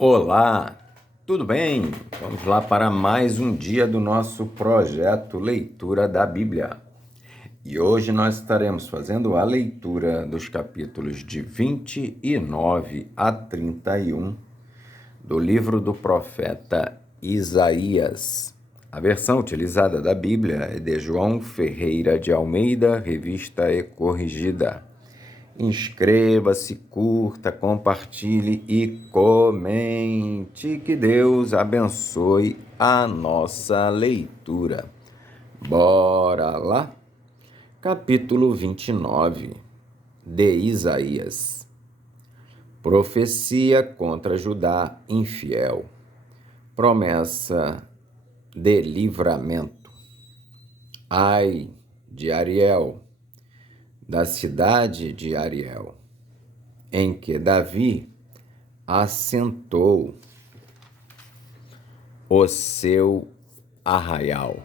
Olá, tudo bem? Vamos lá para mais um dia do nosso projeto Leitura da Bíblia. E hoje nós estaremos fazendo a leitura dos capítulos de 29 a 31 do livro do profeta Isaías. A versão utilizada da Bíblia é de João Ferreira de Almeida, revista e corrigida. Inscreva-se, curta, compartilhe e comente. Que Deus abençoe a nossa leitura. Bora lá? Capítulo 29 de Isaías. Profecia contra Judá infiel. Promessa de livramento. Ai de Ariel, da cidade de Ariel, em que Davi assentou o seu arraial.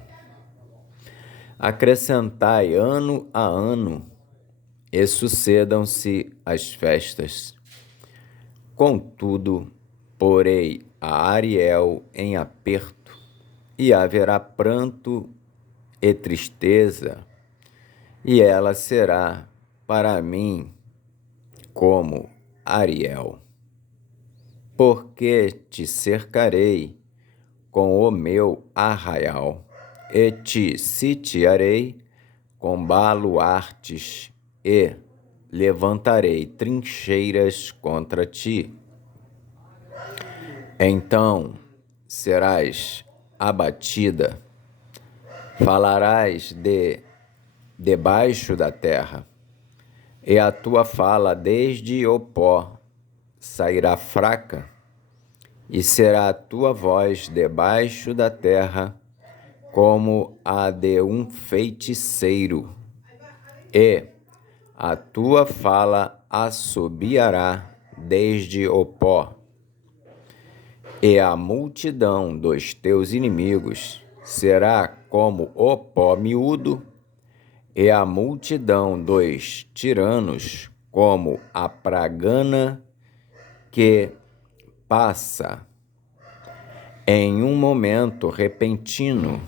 Acrescentai ano a ano, e sucedam-se as festas. Contudo, porei a Ariel em aperto, e haverá pranto e tristeza, e ela será para mim como Ariel. Porque te cercarei com o meu arraial, e te sitiarei com baluartes, e levantarei trincheiras contra ti. Então serás abatida, falarás debaixo da terra, e a tua fala desde o pó sairá fraca, e será a tua voz debaixo da terra como a de um feiticeiro, e a tua fala assobiará desde o pó. E a multidão dos teus inimigos será como o pó miúdo, e a multidão dos tiranos como a pragana que passa. Em um momento repentino,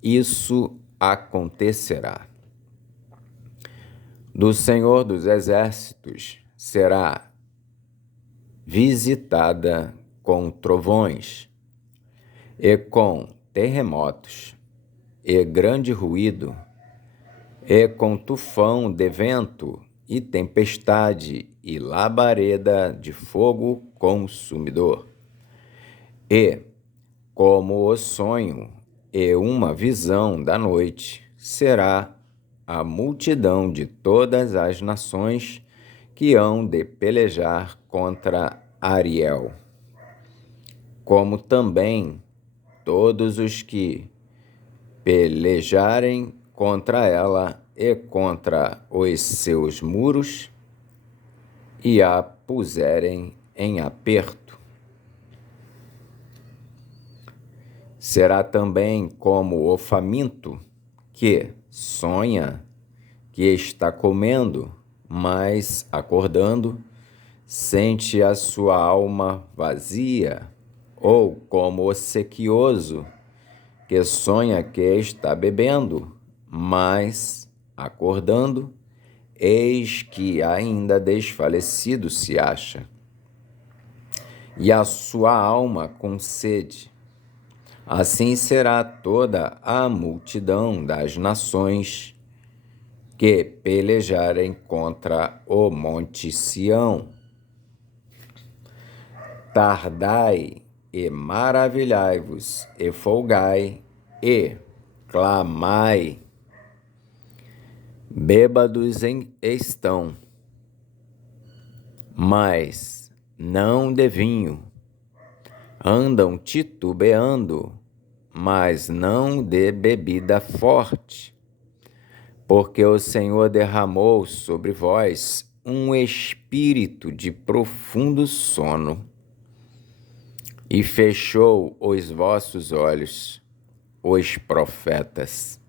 isso acontecerá. Do Senhor dos Exércitos será visitada com trovões, e com terremotos, e grande ruído, e com tufão de vento, e tempestade, e labareda de fogo consumidor. E, como o sonho e uma visão da noite, será a multidão de todas as nações que hão de pelejar contra Ariel, como também todos os que pelejarem contra ela e contra os seus muros, e a puserem em aperto. Será também como o faminto que sonha que está comendo, mas acordando, sente a sua alma vazia, ou como o sequioso que sonha que está bebendo, mas acordando, eis que ainda desfalecido se acha, e a sua alma com sede. Assim será toda a multidão das nações que pelejarem contra o monte Sião. Tardai e maravilhai-vos, e folgai, e clamai. Bêbados estão, mas não de vinho. Andam titubeando, mas não de bebida forte, porque o Senhor derramou sobre vós um espírito de profundo sono, e fechou os vossos olhos, os profetas,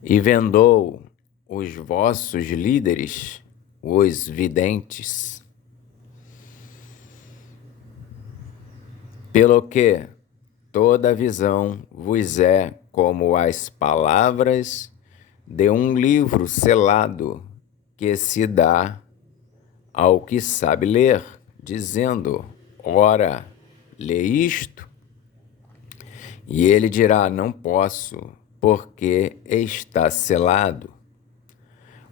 e vendou os vossos líderes, os videntes. Pelo que toda visão vos é como as palavras de um livro selado que se dá ao que sabe ler, dizendo: ora, lê isto. E ele dirá: não posso, porque está selado.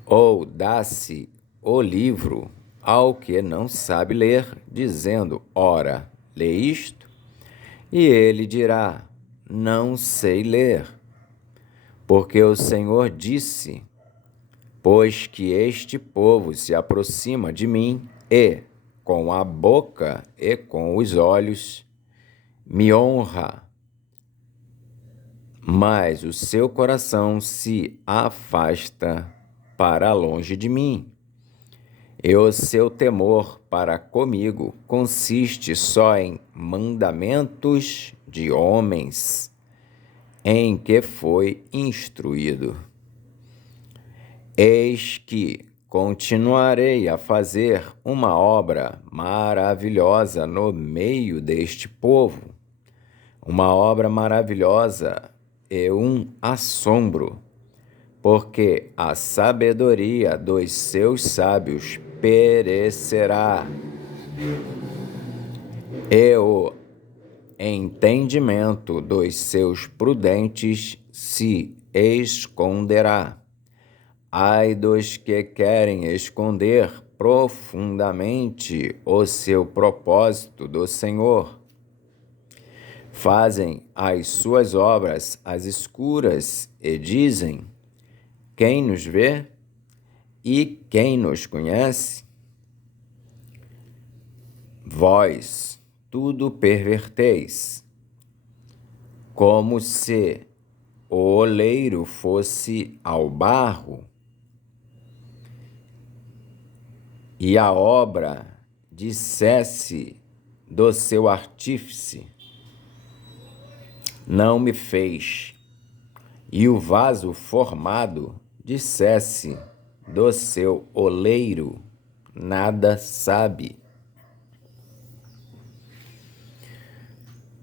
Ou dá-se o livro ao que não sabe ler, dizendo: ora, lê isto. E ele dirá: não sei ler, porque o Senhor disse: pois que este povo se aproxima de mim e, com a boca e com os olhos, me honra, mas o seu coração se afasta para longe de mim. E o seu temor para comigo consiste só em mandamentos de homens em que foi instruído. Eis que continuarei a fazer uma obra maravilhosa no meio deste povo, uma obra maravilhosa e um assombro, porque a sabedoria dos seus sábios perecerá, e o entendimento dos seus prudentes se esconderá. Ai dos que querem esconder profundamente o seu propósito do Senhor. Fazem as suas obras às escuras e dizem: quem nos vê e quem nos conhece? Vós tudo perverteis, como se o oleiro fosse ao barro e a obra dissesse do seu artífice: não me fez, e o vaso formado dissesse do seu oleiro: nada sabe.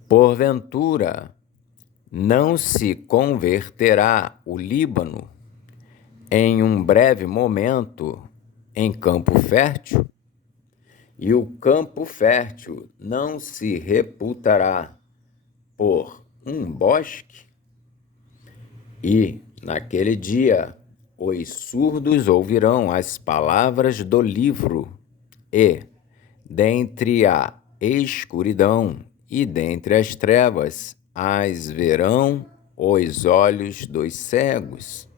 Porventura, não se converterá o Líbano em um breve momento em campo fértil? E o campo fértil não se reputará por um bosque? E, naquele dia, os surdos ouvirão as palavras do livro, e, dentre a escuridão e dentre as trevas, as verão os olhos dos cegos.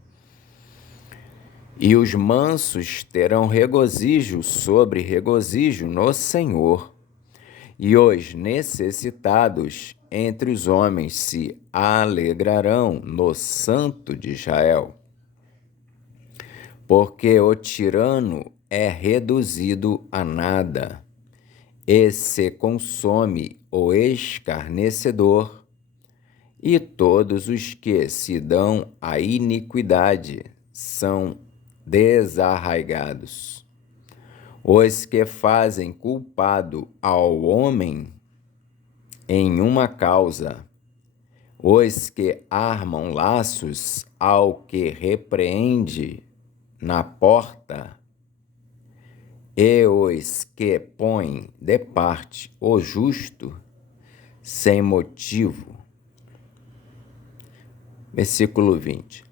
E os mansos terão regozijo sobre regozijo no Senhor, e os necessitados entre os homens se alegrarão no Santo de Israel. Porque o tirano é reduzido a nada, e se consome o escarnecedor, e todos os que se dão à iniquidade são desarraigados. Os que fazem culpado ao homem em uma causa, os que armam laços ao que repreende na porta, e os que põem de parte o justo sem motivo. Versículo 20.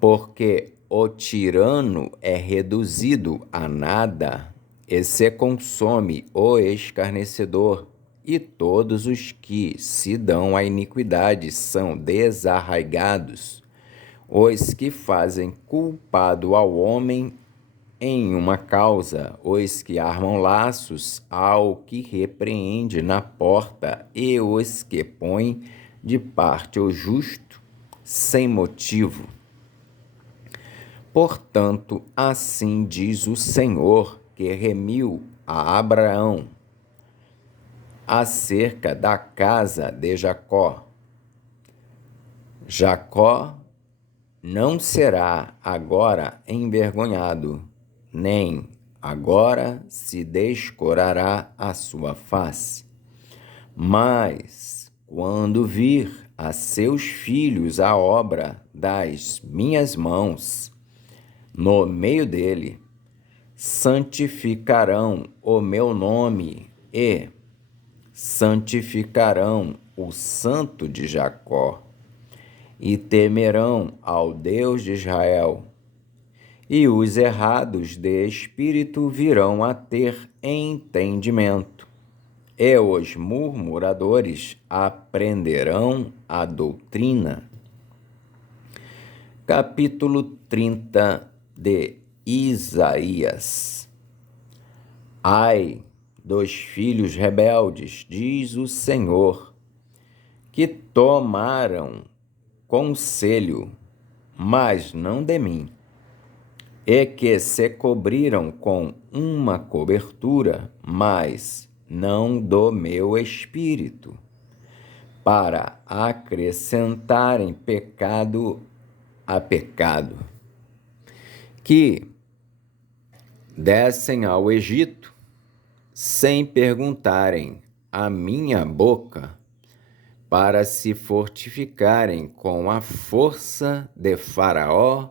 Porque o tirano é reduzido a nada, e se consome o escarnecedor, e todos os que se dão à iniquidade são desarraigados. Os que fazem culpado ao homem em uma causa, os que armam laços ao que repreende na porta, e os que põem de parte o justo sem motivo. Portanto, assim diz o Senhor, que remiu a Abraão acerca da casa de Jacó: Jacó não será agora envergonhado, nem agora se descorará a sua face, Mas, quando vir a seus filhos a obra das minhas mãos, no meio dele, santificarão o meu nome e santificarão o Santo de Jacó, e temerão ao Deus de Israel. E os errados de espírito virão a ter entendimento, e os murmuradores aprenderão a doutrina. Capítulo 30 de Isaías. Ai dos filhos rebeldes, diz o Senhor, que tomaram conselho, mas não de mim, e que se cobriram com uma cobertura, mas não do meu espírito, para acrescentarem pecado a pecado, que descem ao Egito sem perguntarem à minha boca, para se fortificarem com a força de Faraó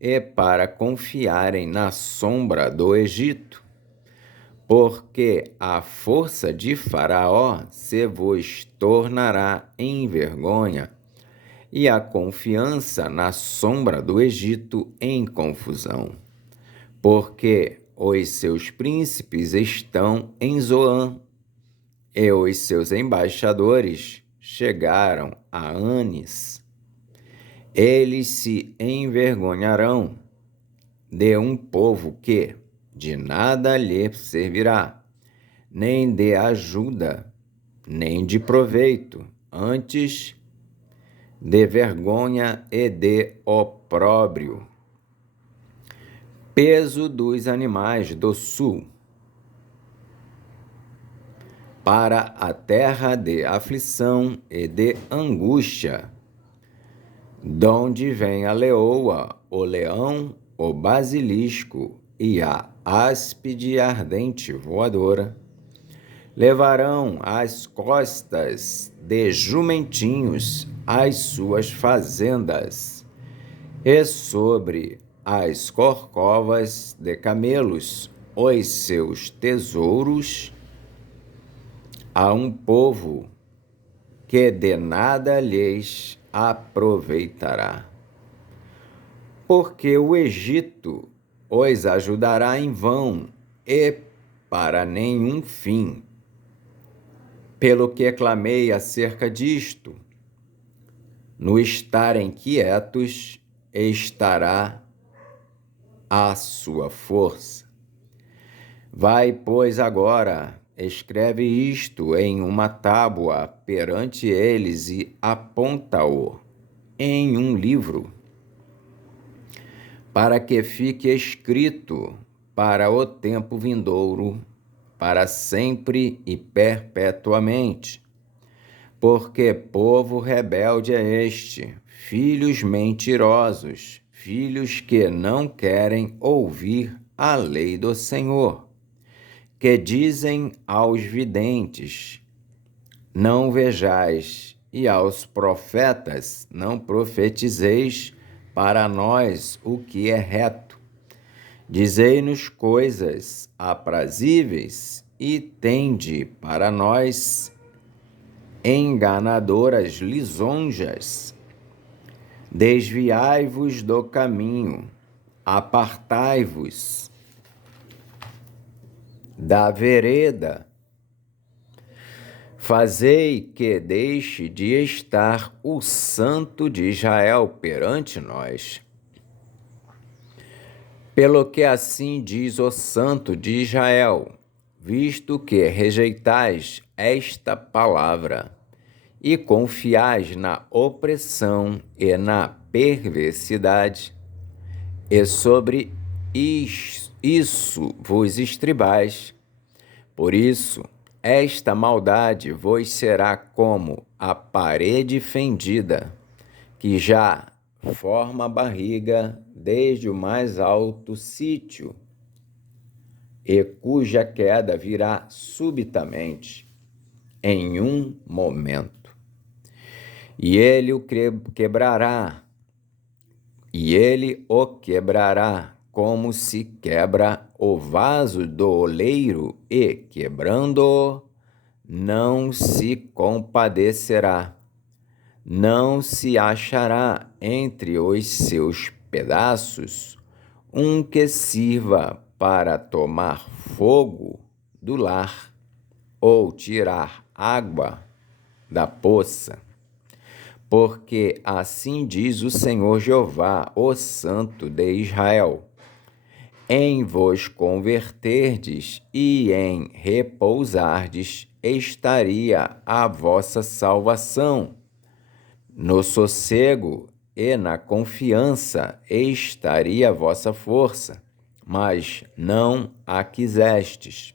e para confiarem na sombra do Egito. Porque a força de Faraó se vos tornará em vergonha, e a confiança na sombra do Egito em confusão. Porque os seus príncipes estão em Zoã, e os seus embaixadores chegaram a Anis. Eles se envergonharão de um povo que de nada lhe servirá, nem de ajuda, nem de proveito, antes de vergonha e de opróbrio. Peso dos animais do sul, para a terra de aflição e de angústia, donde vem a leoa, o leão, o basilisco e a áspide ardente voadora. Levarão às costas de jumentinhos as suas fazendas, e sobre as corcovas de camelos os seus tesouros, a um povo que de nada lhes aproveitará. Porque o Egito os ajudará em vão e para nenhum fim. Pelo que clamei acerca disto, no estarem quietos estará a sua força. Vai, pois, agora, escreve isto em uma tábua perante eles e aponta-o em um livro, para que fique escrito para o tempo vindouro, para sempre e perpetuamente. Porque povo rebelde é este, filhos mentirosos, filhos que não querem ouvir a lei do Senhor, que dizem aos videntes, não vejais, e aos profetas, não profetizeis para nós o que é reto. Dizei-nos coisas aprazíveis e tende para nós enganadoras lisonjas. Desviai-vos do caminho, apartai-vos da vereda. Fazei que deixe de estar o Santo de Israel perante nós. Pelo que assim diz o Santo de Israel, visto que rejeitais esta palavra e confiais na opressão e na perversidade, e sobre isso vos estribais, por isso esta maldade vos será como a parede fendida, que já forma a barriga desde o mais alto sítio, e cuja queda virá subitamente, em um momento. E ele o quebrará, como se quebra o vaso do oleiro, e, quebrando-o, não se compadecerá. Não se achará entre os seus pedaços um que sirva para tomar fogo do lar ou tirar água da poça. Porque assim diz o Senhor Jeová, o Santo de Israel: em vos converterdes e em repousardes estaria a vossa salvação. No sossego e na confiança estaria a vossa força, mas não a quisestes.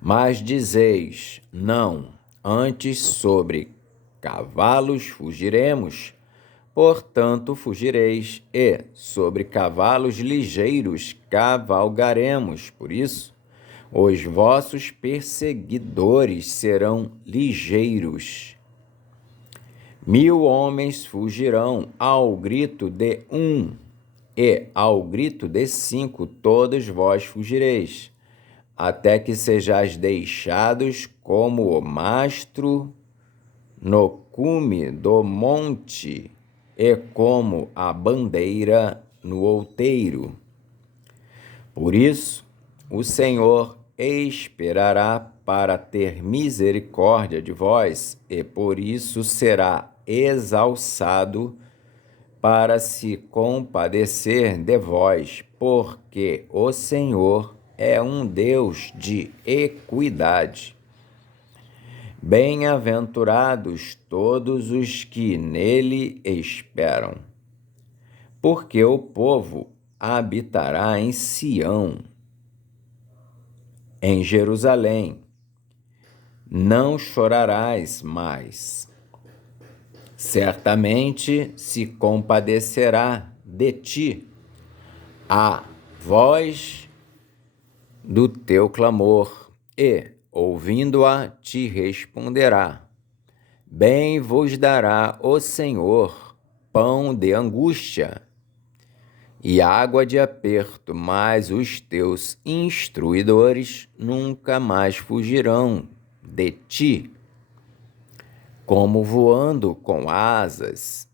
Mas dizeis: não, antes sobre cavalos fugiremos. Portanto fugireis, e sobre cavalos ligeiros cavalgaremos. Por isso, os vossos perseguidores serão ligeiros. 1000 homens fugirão ao grito de um, e ao grito de 5 todos vós fugireis, até que sejais deixados como o mastro no cume do monte, e como a bandeira no outeiro. Por isso, o Senhor esperará para ter misericórdia de vós, e por isso será exalçado para se compadecer de vós, porque o Senhor é um Deus de equidade. Bem-aventurados todos os que nele esperam, porque o povo habitará em Sião. Em Jerusalém não chorarás mais. Certamente se compadecerá de ti a voz do teu clamor, e, ouvindo-a, te responderá. Bem vos dará o Senhor pão de angústia e água de aperto, mas os teus instruidores nunca mais fugirão de ti, como voando com asas.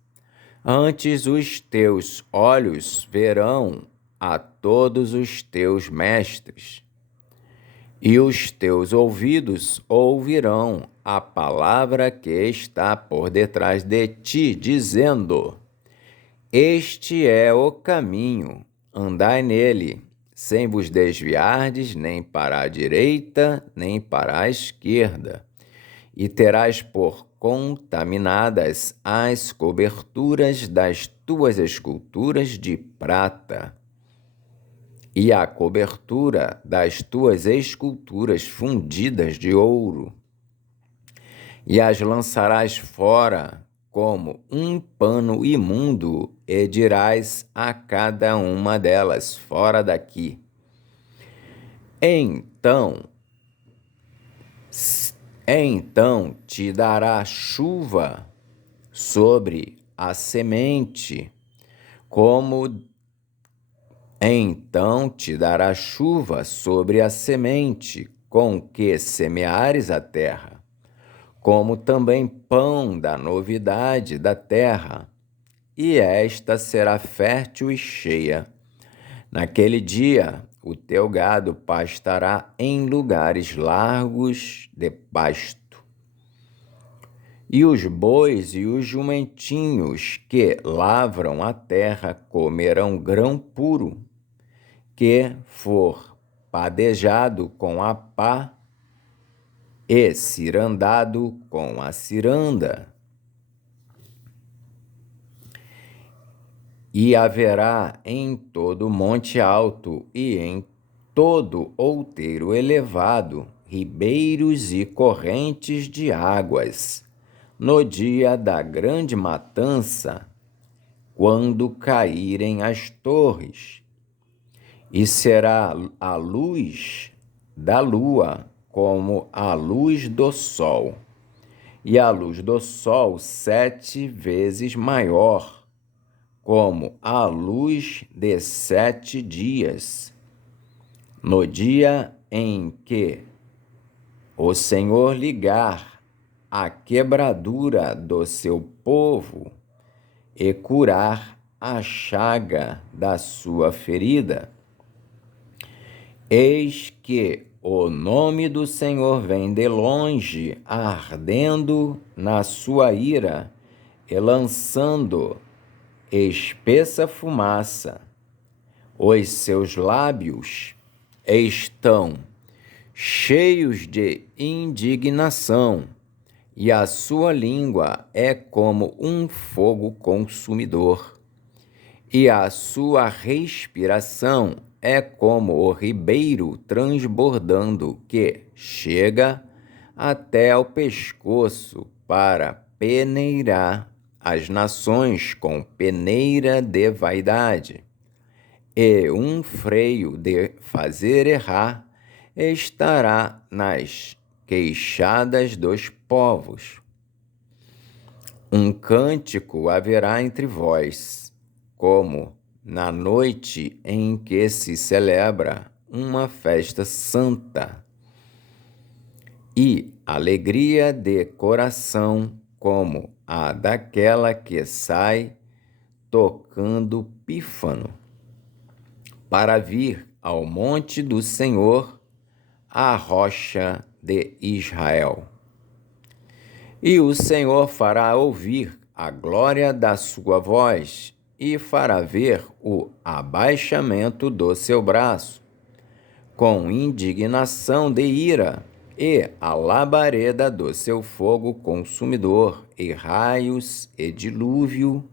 Antes os teus olhos verão a todos os teus mestres, e os teus ouvidos ouvirão a palavra que está por detrás de ti, dizendo: este é o caminho, andai nele, sem vos desviardes nem para a direita, nem para a esquerda, e terás por contaminadas as coberturas das tuas esculturas de prata, e a cobertura das tuas esculturas fundidas de ouro, e as lançarás fora como um pano imundo, e dirás a cada uma delas: fora daqui. Então te dará chuva sobre a semente, com que semeares a terra, como também pão da novidade da terra, e esta será fértil e cheia. Naquele dia, o teu gado pastará em lugares largos de pasto, e os bois e os jumentinhos que lavram a terra comerão grão puro, que for padejado com a pá e cirandado com a ciranda. E haverá em todo monte alto e em todo outeiro elevado ribeiros e correntes de águas, no dia da grande matança, quando caírem as torres. E será a luz da lua como a luz do sol, e a luz do sol 7 vezes maior, como a luz de 7 dias. No dia em que o Senhor ligar a quebradura do seu povo e curar a chaga da sua ferida, eis que o nome do Senhor vem de longe, ardendo na sua ira e lançando espessa fumaça. Os seus lábios estão cheios de indignação, e a sua língua é como um fogo consumidor, e a sua respiração é como o ribeiro transbordando, que chega até o pescoço para peneirar as nações com peneira de vaidade, e um freio de fazer errar estará nas queixadas dos povos. Um cântico haverá entre vós, como na noite em que se celebra uma festa santa, e alegria de coração como a daquela que sai tocando pífano, para vir ao monte do Senhor, a rocha de Israel. E o Senhor fará ouvir a glória da sua voz e fará ver o abaixamento do seu braço, com indignação de ira, e a labareda do seu fogo consumidor, e raios, e dilúvio,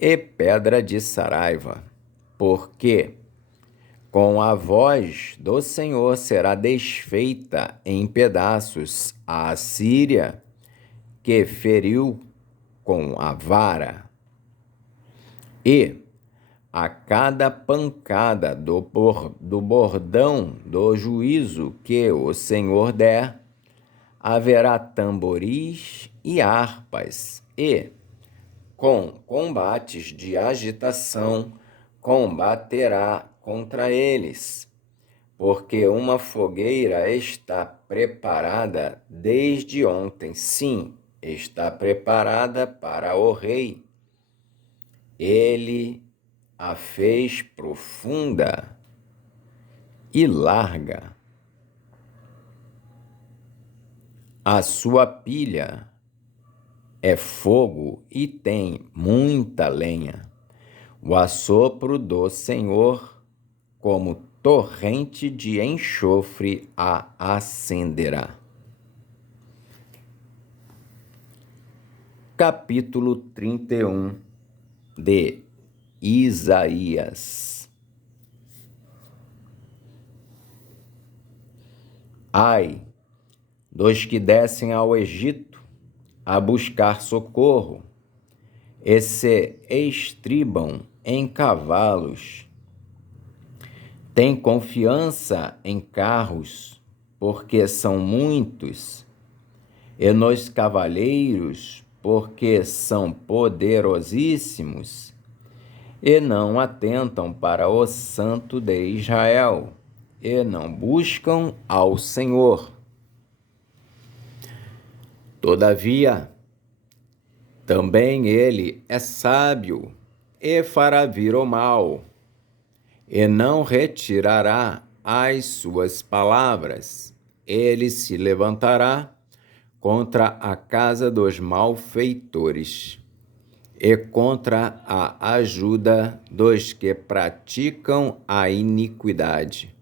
e pedra de saraiva. Porque com a voz do Senhor será desfeita em pedaços a Assíria, que feriu com a vara. E a cada pancada do bordão do juízo que o Senhor der, haverá tamboris e harpas, e com combates de agitação combaterá contra eles, porque uma fogueira está preparada desde ontem, sim, está preparada para o rei. Ele a fez profunda e larga. A sua pilha é fogo e tem muita lenha. O assopro do Senhor, como torrente de enxofre, a acenderá. Capítulo 31 de Isaías. Ai dos que descem ao Egito a buscar socorro e se estribam em cavalos. Tem confiança em carros, porque são muitos, e nos cavaleiros, porque são poderosíssimos, e não atentam para o Santo de Israel, e não buscam ao Senhor. Todavia, também ele é sábio, e fará vir o mal, e não retirará as suas palavras. Ele se levantará contra a casa dos malfeitores e contra a ajuda dos que praticam a iniquidade.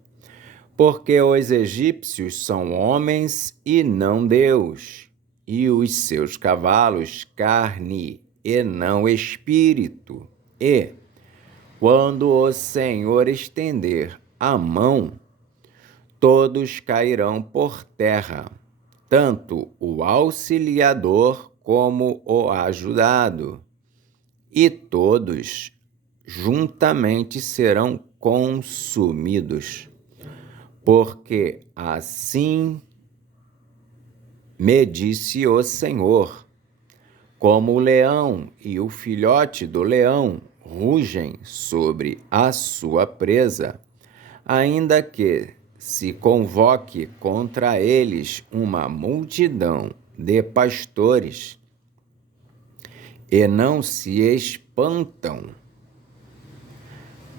Porque os egípcios são homens e não Deus, e os seus cavalos carne e não espírito. E, quando o Senhor estender a mão, todos cairão por terra, tanto o auxiliador como o ajudado, e todos juntamente serão consumidos. Porque assim Me disse o Senhor: como o leão e o filhote do leão rugem sobre a sua presa, ainda que se convoque contra eles uma multidão de pastores, e não se espantam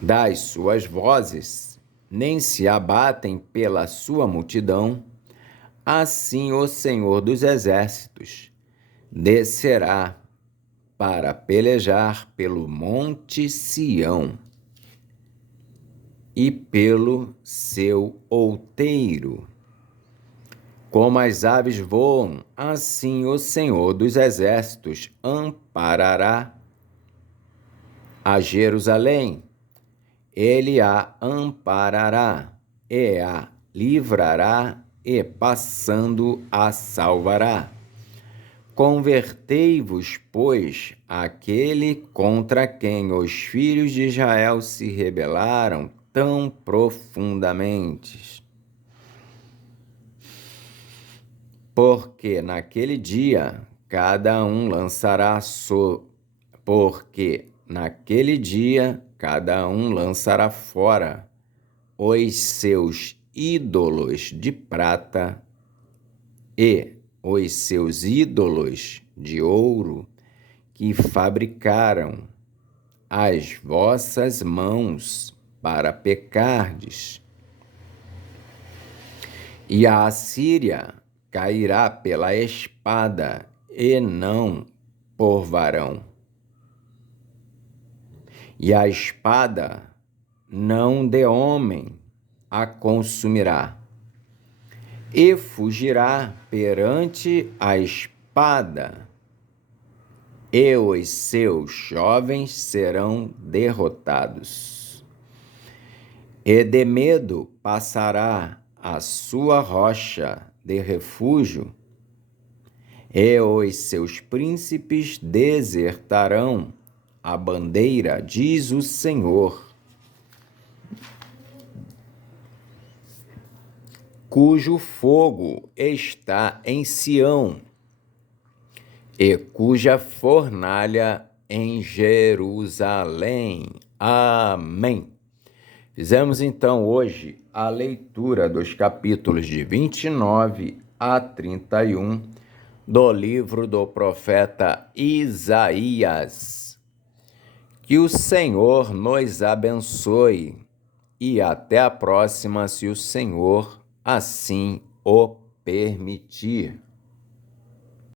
das suas vozes, nem se abatem pela sua multidão, assim o Senhor dos Exércitos descerá para pelejar pelo monte Sião e pelo seu outeiro. Como as aves voam, assim o Senhor dos Exércitos amparará a Jerusalém. Ele a amparará e a livrará e passando a salvará. Convertei-vos, pois, àquele contra quem os filhos de Israel se rebelaram tão profundamente. Porque naquele dia cada um lançará fora os seus ídolos de prata e os seus ídolos de ouro que fabricaram as vossas mãos para pecardes. E a Assíria cairá pela espada e não por varão. E a espada não de homem a consumirá, e fugirá perante a espada, e os seus jovens serão derrotados. E de medo passará a sua rocha de refúgio, e os seus príncipes desertarão a bandeira, diz o Senhor, cujo fogo está em Sião e cuja fornalha em Jerusalém. Amém. Fizemos então hoje a leitura dos capítulos de 29 a 31 do livro do profeta Isaías. Que o Senhor nos abençoe e até a próxima, se o Senhor assim o permitir.